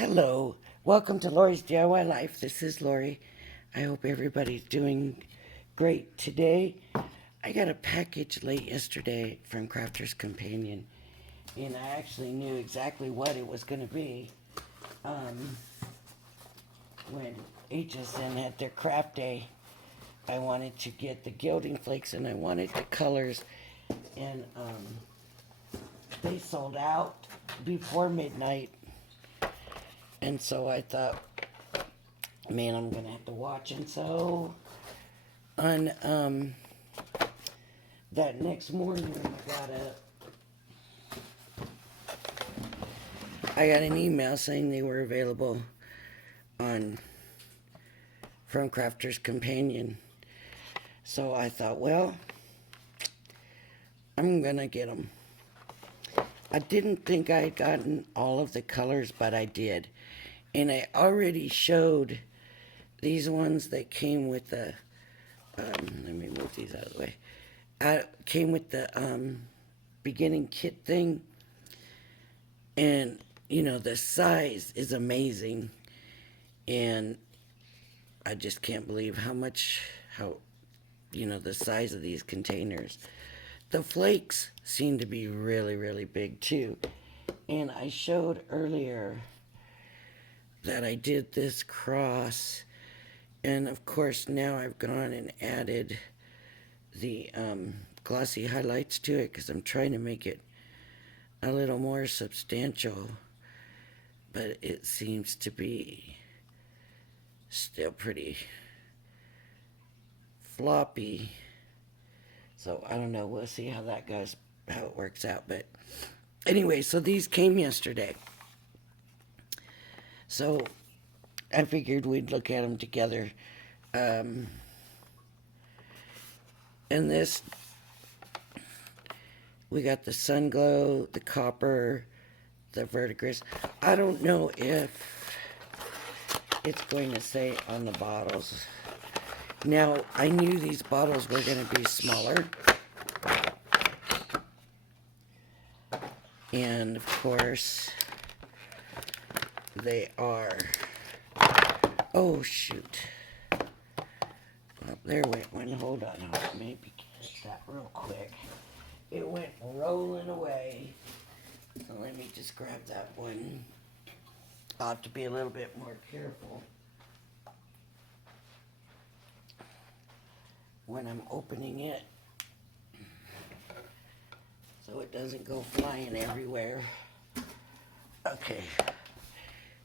Hello, welcome to Lori's DIY Life. This is Lori. I hope everybody's doing great today. I got a package late yesterday from Crafter's Companion, and I actually knew exactly what it was going to be when HSN had their craft day. I wanted to get the gilding flakes and I wanted the colors, and they sold out before midnight. And so I thought, man, I'm gonna have to watch. And so on that next morning when I got an email saying they were available on from Crafter's Companion. So I thought, well, I'm gonna get them. I didn't think I had gotten all of the colors, but I did. And I already showed these ones that came with the, let me move these out of the way. Came with the beginning kit thing. And, you know, the size is amazing. And I just can't believe how, you know, the size of these containers. The flakes seem to be really, really big too. And I showed earlier that I did this cross, and of course now I've gone and added the glossy highlights to it because I'm trying to make it a little more substantial, but it seems to be still pretty floppy. So I don't know, we'll see how that goes, how it works out. But anyway, so these came yesterday. So I figured we'd look at them together. And this, we got the Sun Glow, the Copper, the Verdigris. I don't know if it's going to say on the bottles. Now, I knew these bottles were going to be smaller. And of course, they are. Oh, shoot. Well, there went one. Hold on. I'll maybe get that real quick. It went rolling away. So let me just grab that one. I'll have to be a little bit more careful when I'm opening it, so it doesn't go flying everywhere. Okay.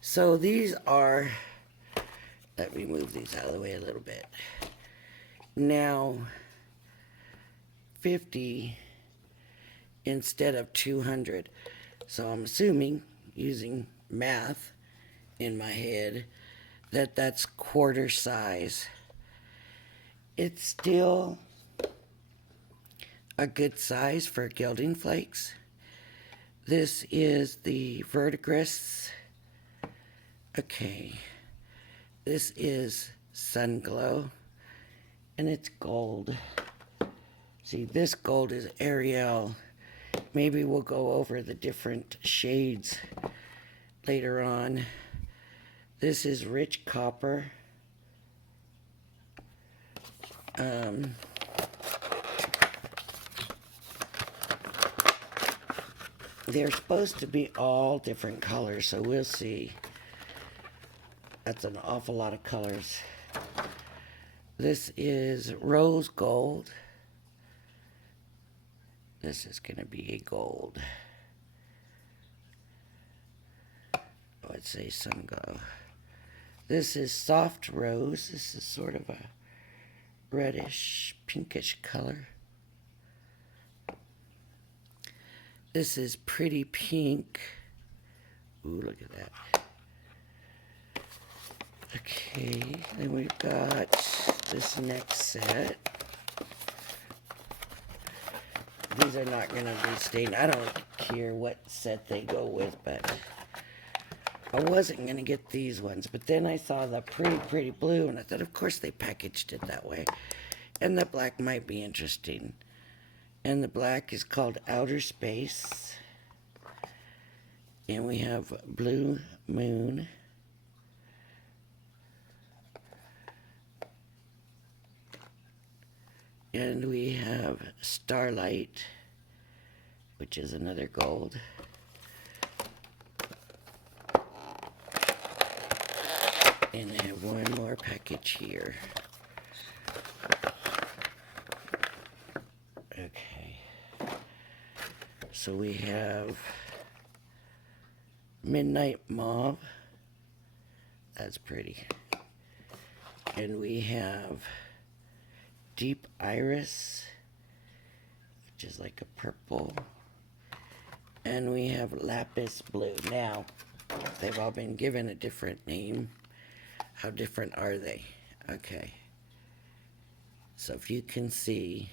So these are, let me move these out of the way a little bit. Now, 50 instead of 200. So I'm assuming, using math in my head, that that's quarter size. It's still a good size for gilding flakes. This is the Verdigris. Okay. This is Sun Glow, and it's gold. See, this gold is Ariel. Maybe we'll go over the different shades later on. This is rich copper. They're supposed to be all different colors, so we'll see. That's an awful lot of colors. This is rose gold. This is going to be a gold. Oh, I'd say Sun Glow. This is soft rose. This is sort of a reddish, pinkish color. This is pretty pink. Ooh, look at that. Okay, then we've got this next set. These are not going to be stained. I don't care what set they go with, but I wasn't going to get these ones. But then I saw the pretty blue, and I thought, of course, they packaged it that way. And the black might be interesting. And the black is called Outer Space. And we have Blue Moon. And we have Starlight, which is another gold. And I have one more package here. Okay. So we have Midnight Mauve. That's pretty. And we have Deep Iris, which is like a purple. And we have Lapis Blue. Now, they've all been given a different name. How different are they? Okay. So if you can see,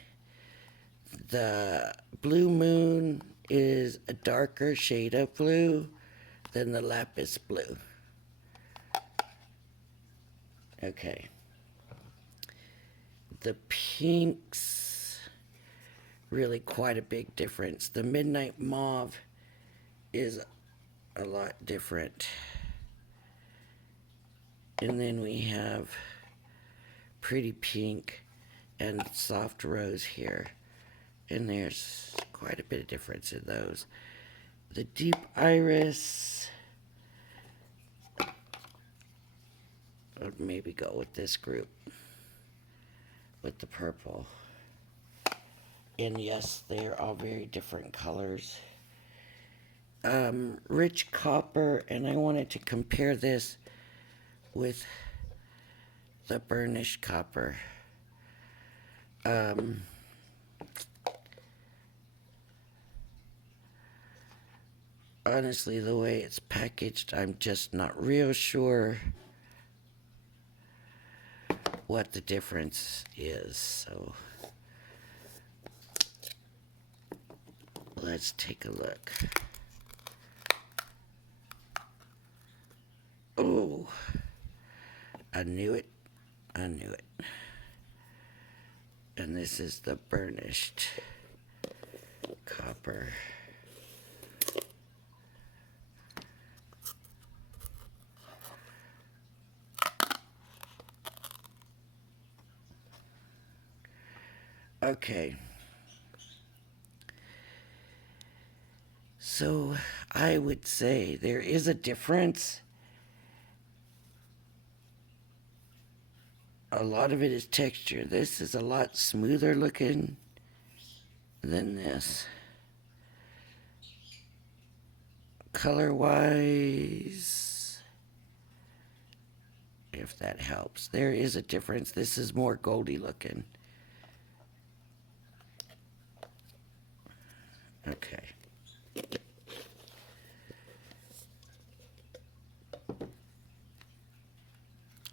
the Blue Moon is a darker shade of blue than the Lapis Blue. Okay. The pinks, really quite a big difference. The Midnight Mauve is a lot different. And then we have Pretty Pink and Soft Rose here. And there's quite a bit of difference in those. The Deep Iris, I'd maybe go with this group, with the purple. And yes, they're all very different colors. Rich Copper, and I wanted to compare this with the Burnished Copper. Honestly, the way it's packaged, I'm just not real sure what the difference is. So let's take a look. Oh, I knew it. I knew it. And this is the Burnished Copper. Okay. So I would say there is a difference. A lot of it is texture. This is a lot smoother looking than this. Color-wise, if that helps, there is a difference. This is more goldy looking. Okay.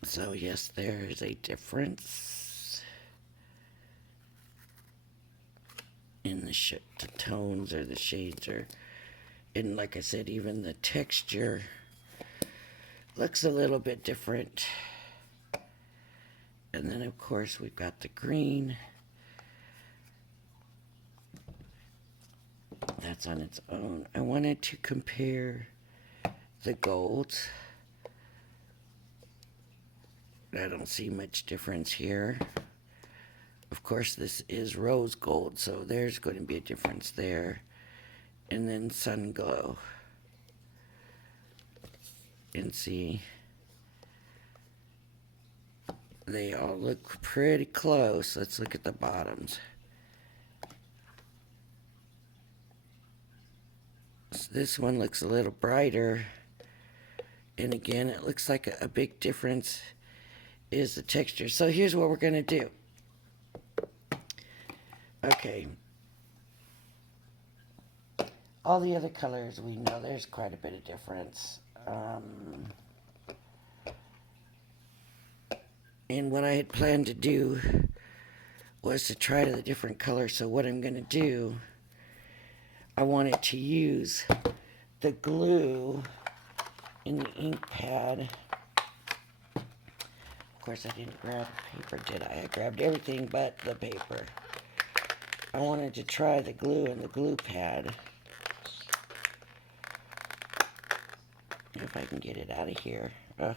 So yes, there is a difference in the tones or the shades, or, and like I said, even the texture looks a little bit different. And then of course we've got the green. That's on its own. I wanted to compare the golds. I don't see much difference here. Of course, this is rose gold, so there's going to be a difference there. And then sun glow. And see, they all look pretty close. Let's look at the bottoms. So this one looks a little brighter. And again, it looks like a big difference is the texture. So here's what we're going to do. Okay. All the other colors, we know there's quite a bit of difference. And what I had planned to do was to try the different colors. So what I'm going to do, I wanted to use the glue in the ink pad. Of course, I didn't grab paper, did I? I grabbed everything but the paper. I wanted to try the glue in the glue pad. if I can get it out of here. Ugh.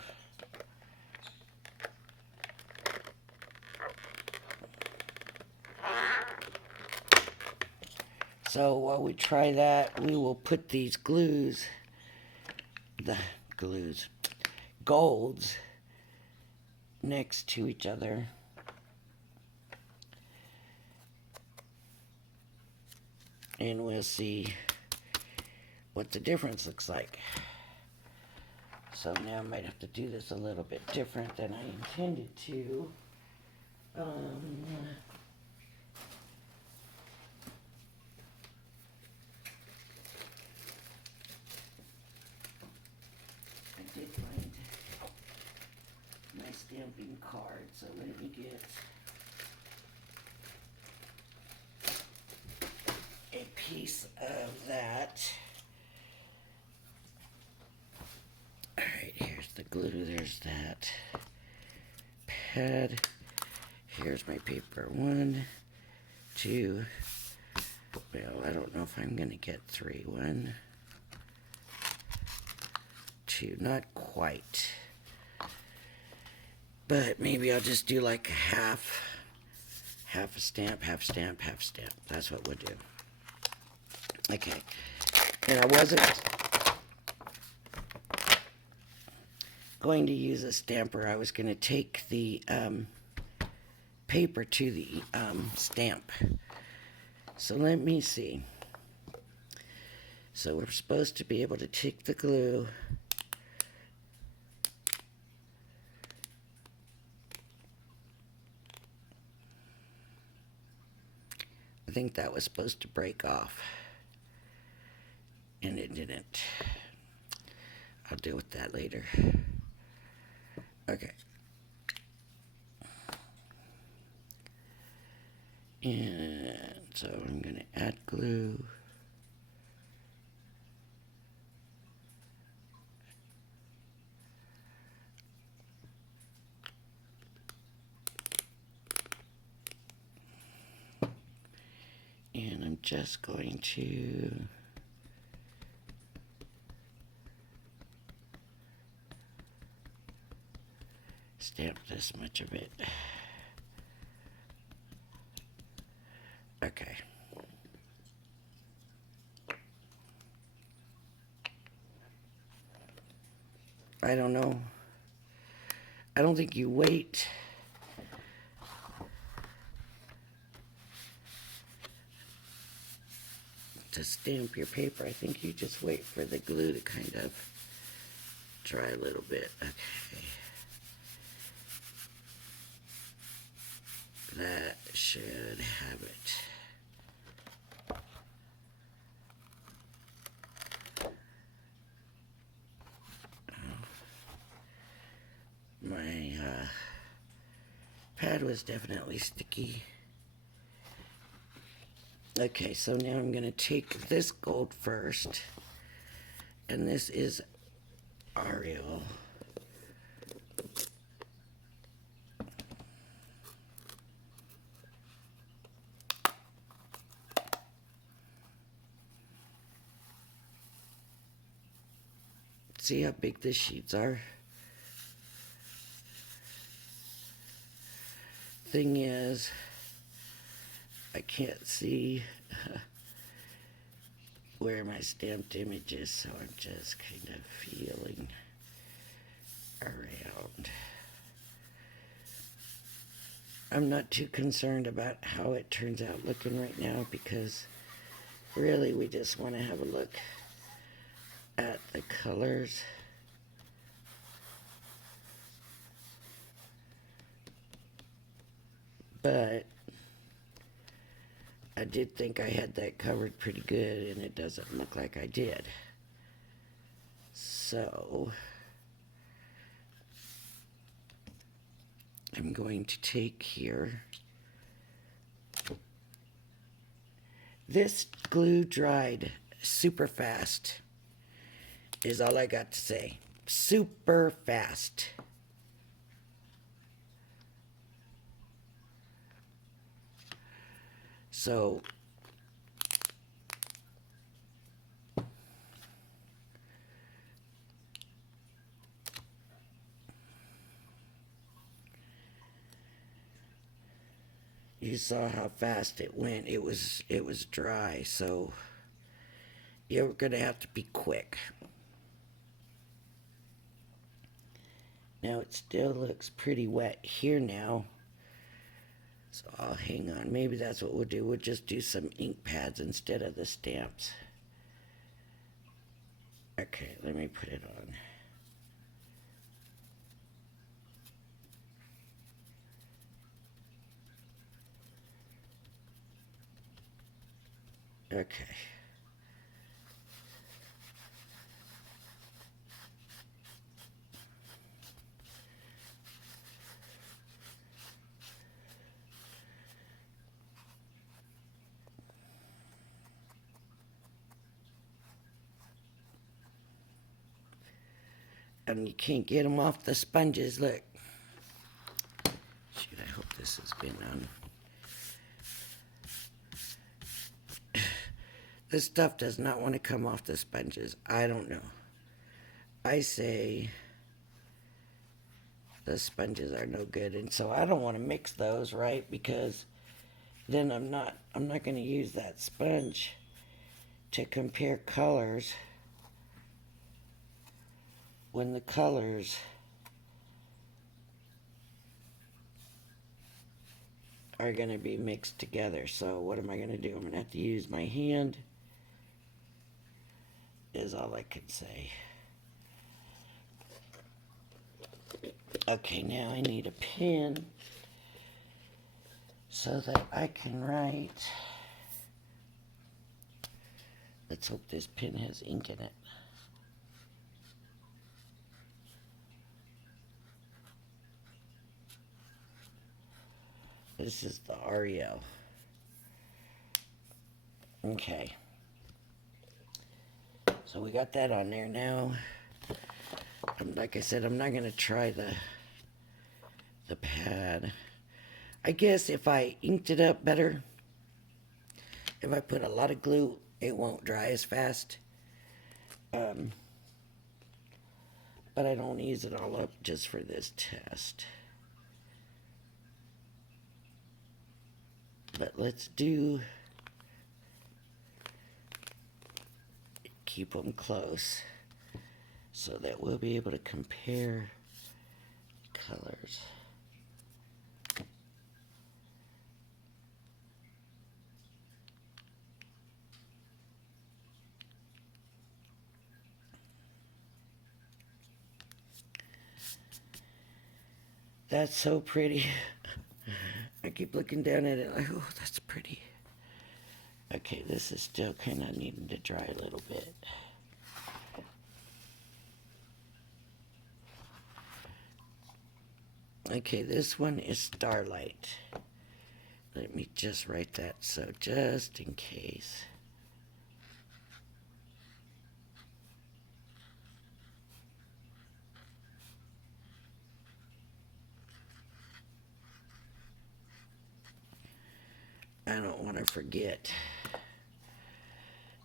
So while we try that, we will put these golds next to each other. And we'll see what the difference looks like. So now I might have to do this a little bit different than I intended to. I did find my stamping card, so let me get a piece of that. Alright, here's the glue, there's that pad. Here's my paper. 1, 2, well, I don't know if I'm gonna get 3. 1, 2, not quite. But maybe I'll just do like a half a stamp, half stamp, half stamp. That's what we'll do. Okay. And I wasn't going to use a stamper. I was going to take the paper to the stamp. So let me see. So we're supposed to be able to take the glue I think that was supposed to break off, and it didn't. I'll deal with that later. Okay. And so I'm going to add glue. And I'm just going to stamp this much of it. Okay. I don't know. I don't think you wait to stamp your paper. I think you just wait for the glue to kind of dry a little bit. Okay. That should have it. My pad was definitely sticky. Okay, so now I'm going to take this gold first, and this is Ariel. See how big the sheets are? Thing is, I can't see where my stamped image is, so I'm just kind of feeling around. I'm not too concerned about how it turns out looking right now, because really we just want to have a look at the colors. But I did think I had that covered pretty good, and it doesn't look like I did. So I'm going to take here. This glue dried super fast, is all I got to say. Super fast. So You saw how fast it went. It was dry, so you're gonna have to be quick. Now it still looks pretty wet here now. So I'll hang on. Maybe that's what we'll do. We'll just do some ink pads instead of the stamps. Okay, let me put it on. Okay. And you can't get them off the sponges. Look. Shoot, I hope this has been on. This stuff does not want to come off the sponges. I don't know. I say the sponges are no good, and so I don't want to mix those, right? Because then I'm not going to use that sponge to compare colors when the colors are going to be mixed together. So what am I going to do? I'm going to have to use my hand, is all I can say. Okay, now I need a pen so that I can write. Let's hope this pen has ink in it. This is the Ariel. Okay. So we got that on there now. Like I said, I'm not going to try the pad. I guess if I inked it up better, if I put a lot of glue, it won't dry as fast. But I don't use it all up just for this test. But let's keep them close so that we'll be able to compare colors. That's so pretty. I keep looking down at it like, oh, that's pretty. Okay, this is still kind of needing to dry a little bit. Okay, this one is Starlight. Let me just write that so just in case. I don't want to forget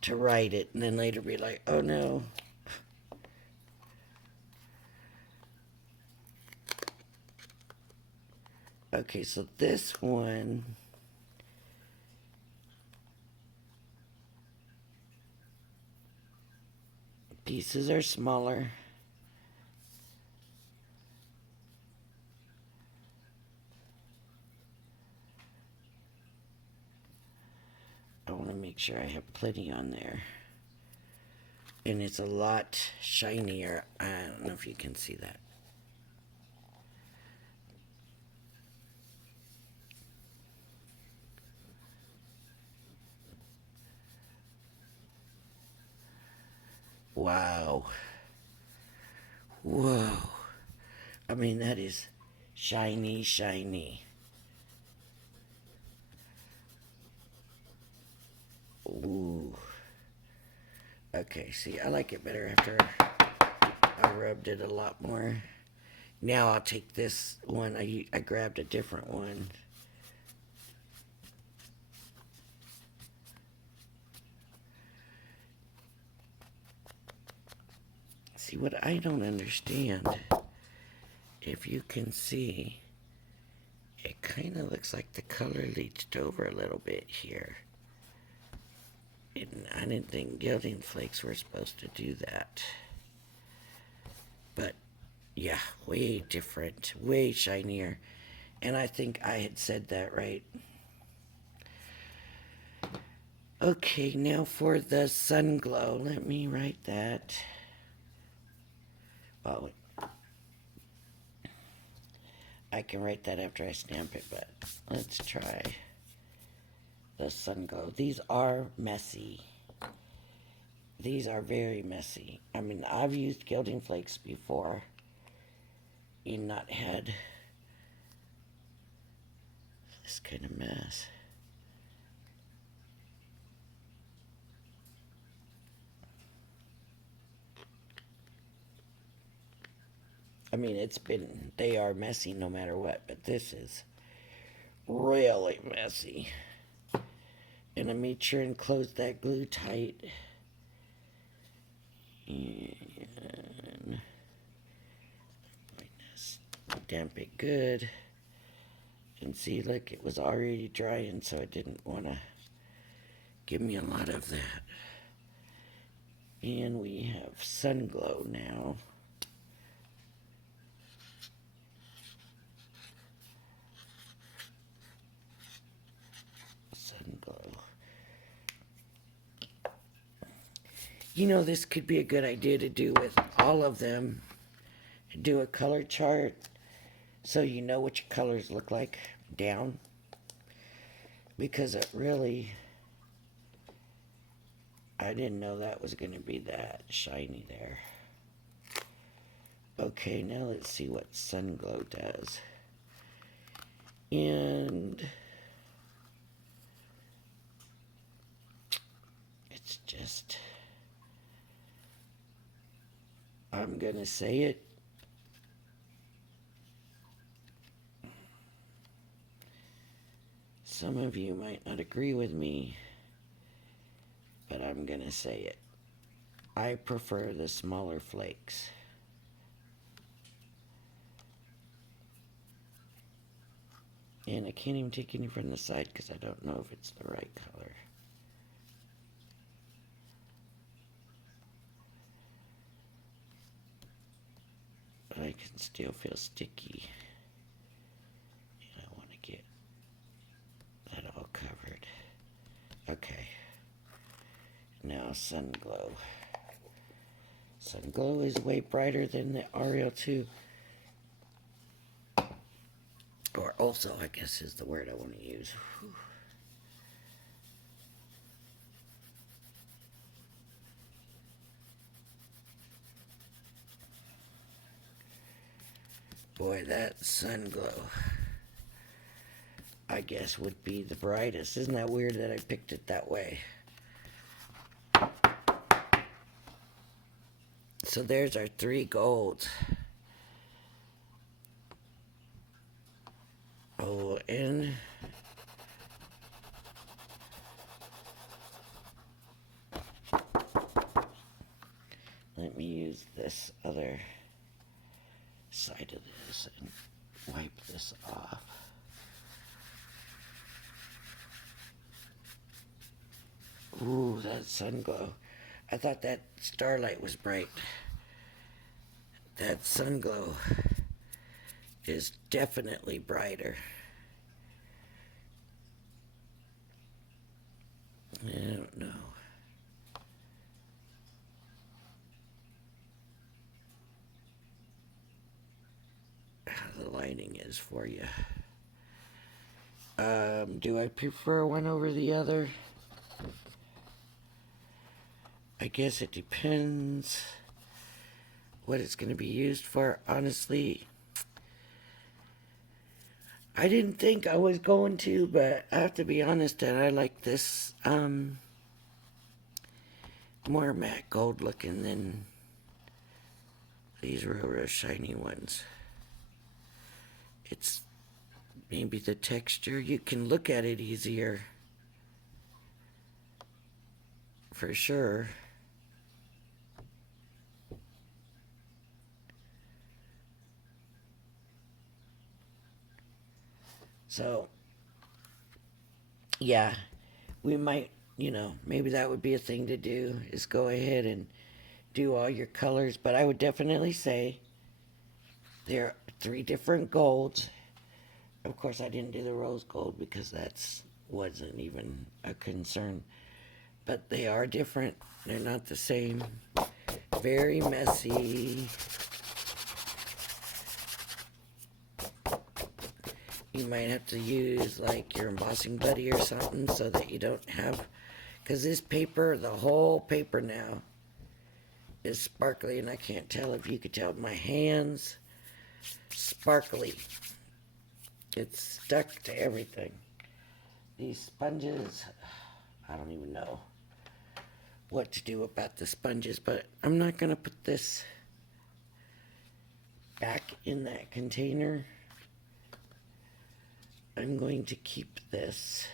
to write it and then later be like, oh no. Okay, so this one pieces are smaller. I want to make sure I have plenty on there. And it's a lot shinier. I don't know if you can see that. Wow. Whoa. I mean, that is shiny, shiny. Ooh. Okay, see, I like it better after I rubbed it a lot more. Now I'll take this one. I grabbed a different one. See, what I don't understand, if you can see, it kind of looks like the color leached over a little bit here. And I didn't think gilding flakes were supposed to do that. But yeah, way different, way shinier. And I think I had said that right. Okay, now for the sun glow. Let me write that. Well, I can write that after I stamp it, but let's try the sun glow. These are messy. These are very messy. I mean, I've used gilding flakes before and not had this kind of mess. I mean, they are messy no matter what, but this is really messy. And I made sure and close that glue tight. And damp it good. And see, look, it was already drying, so I didn't want to give me a lot of that. And we have sun glow now. Sun glow. You know, this could be a good idea to do with all of them. Do a color chart so you know what your colors look like down. Because it really, I didn't know that was going to be that shiny there. Okay, now let's see what sun glow does. And it's just, I'm going to say it. Some of you might not agree with me, but I'm going to say it. I prefer the smaller flakes. And I can't even take any from the side because I don't know if it's the right color. But I can still feel sticky. And I want to get that all covered. Okay. Now sun glow. Sun glow is way brighter than the RL2. Or also, I guess is the word I want to use. Whew. Boy, that sun glow, I guess, would be the brightest. Isn't that weird that I picked it that way? So there's our 3 golds. Oh, and let me use this other side of this and wipe this off. Ooh, that sun glow. I thought that Starlight was bright. That sun glow is definitely brighter. I don't know. How the lighting is for you. Do I prefer one over the other? I guess it depends what it's going to be used for. Honestly, I didn't think I was going to, but I have to be honest that I like this more matte gold looking than these real shiny ones. It's maybe the texture. You can look at it easier, for sure. So, yeah, we might, maybe that would be a thing to do, is go ahead and do all your colors. But I would definitely say there are 3 different golds. Of course, I didn't do the rose gold because that wasn't even a concern. But they are different. They're not the same. Very messy. You might have to use like your embossing buddy or something so that you don't have, because this paper, the whole paper now is sparkly, and I can't tell if you could tell my hands sparkly. It's stuck to everything. These sponges, I don't even know what to do about the sponges, but I'm not going to put this back in that container. I'm going to keep this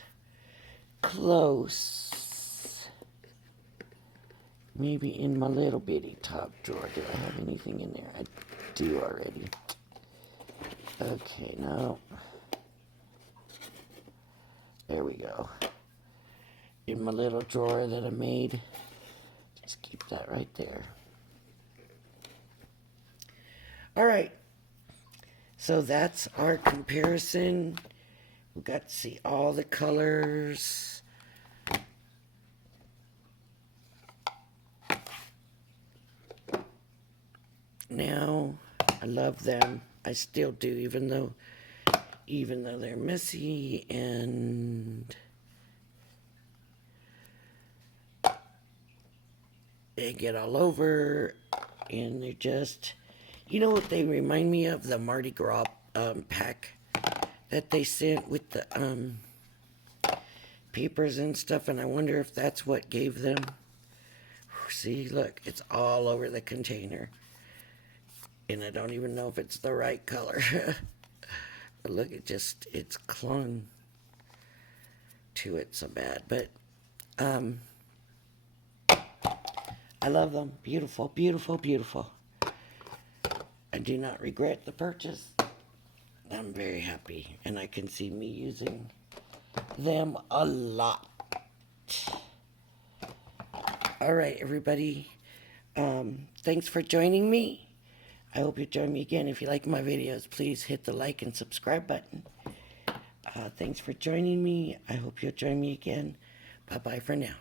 close. Maybe in my little bitty top drawer. Do I have anything in there? I do already. Okay, now. There we go. In my little drawer that I made. Just keep that right there. All right. So that's our comparison. We got to see all the colors. Now, I love them. I still do, even though they're messy and they get all over, and they're just, you know what they remind me of? The Mardi Gras pack that they sent with the papers and stuff, and I wonder if that's what gave them. See, look, it's all over the container, and I don't even know if it's the right color. But look, it's clung to it so bad. But I love them. Beautiful, beautiful, beautiful. I do not regret the purchase. I'm very happy, and I can see me using them a lot. All right, everybody. Thanks for joining me. I hope you join me again. If you like my videos, please hit the like and subscribe button. Thanks for joining me. I hope you'll join me again. Bye-bye for now.